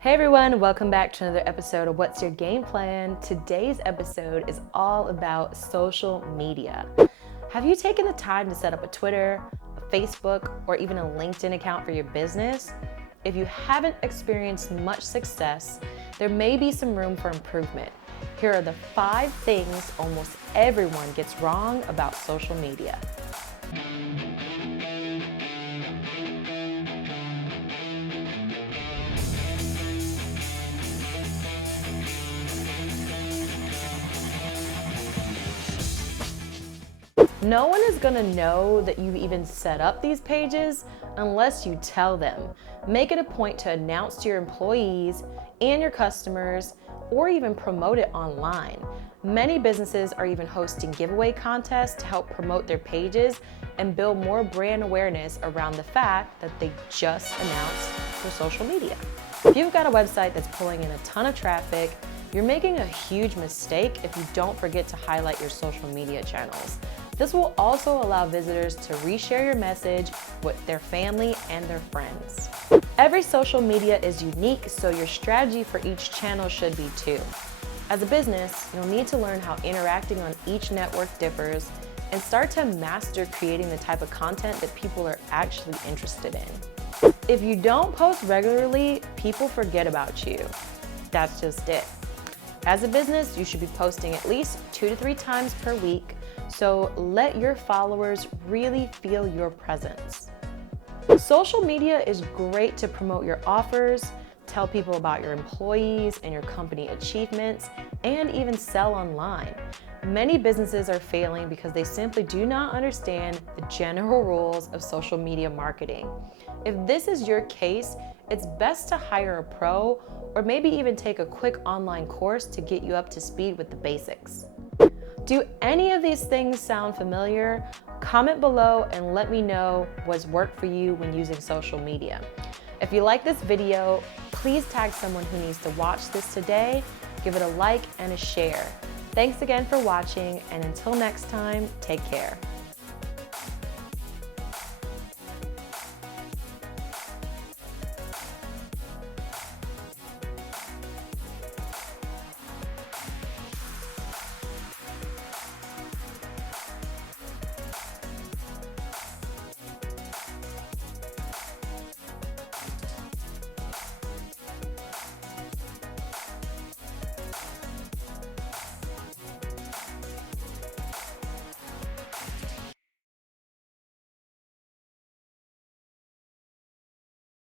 Hey everyone, welcome back to another episode of What's Your Game Plan? Today's episode is all about social media. Have you taken the time to set up a Twitter, a Facebook, or even a LinkedIn account for your business? If you haven't experienced much success, there may be some room for improvement. Here are the 5 things almost everyone gets wrong about social media. No one is gonna know that you've even set up these pages unless you tell them. Make it a point to announce to your employees and your customers, or even promote it online. Many businesses are even hosting giveaway contests to help promote their pages and build more brand awareness around the fact that they just announced their social media. If you've got a website that's pulling in a ton of traffic, you're making a huge mistake if you don't forget to highlight your social media channels. This will also allow visitors to reshare your message with their family and their friends. Every social media is unique, so your strategy for each channel should be too. As a business, you'll need to learn how interacting on each network differs and start to master creating the type of content that people are actually interested in. If you don't post regularly, people forget about you. That's just it. As a business, you should be posting at least 2 to 3 times per week, so let your followers really feel your presence. Social media is great to promote your offers, tell people about your employees and your company achievements, and even sell online. Many businesses are failing because they simply do not understand the general rules of social media marketing. If this is your case, it's best to hire a pro or maybe even take a quick online course to get you up to speed with the basics. Do any of these things sound familiar? Comment below and let me know what's worked for you when using social media. If you like this video, please tag someone who needs to watch this today, give it a like and a share. Thanks again for watching, and until next time, take care.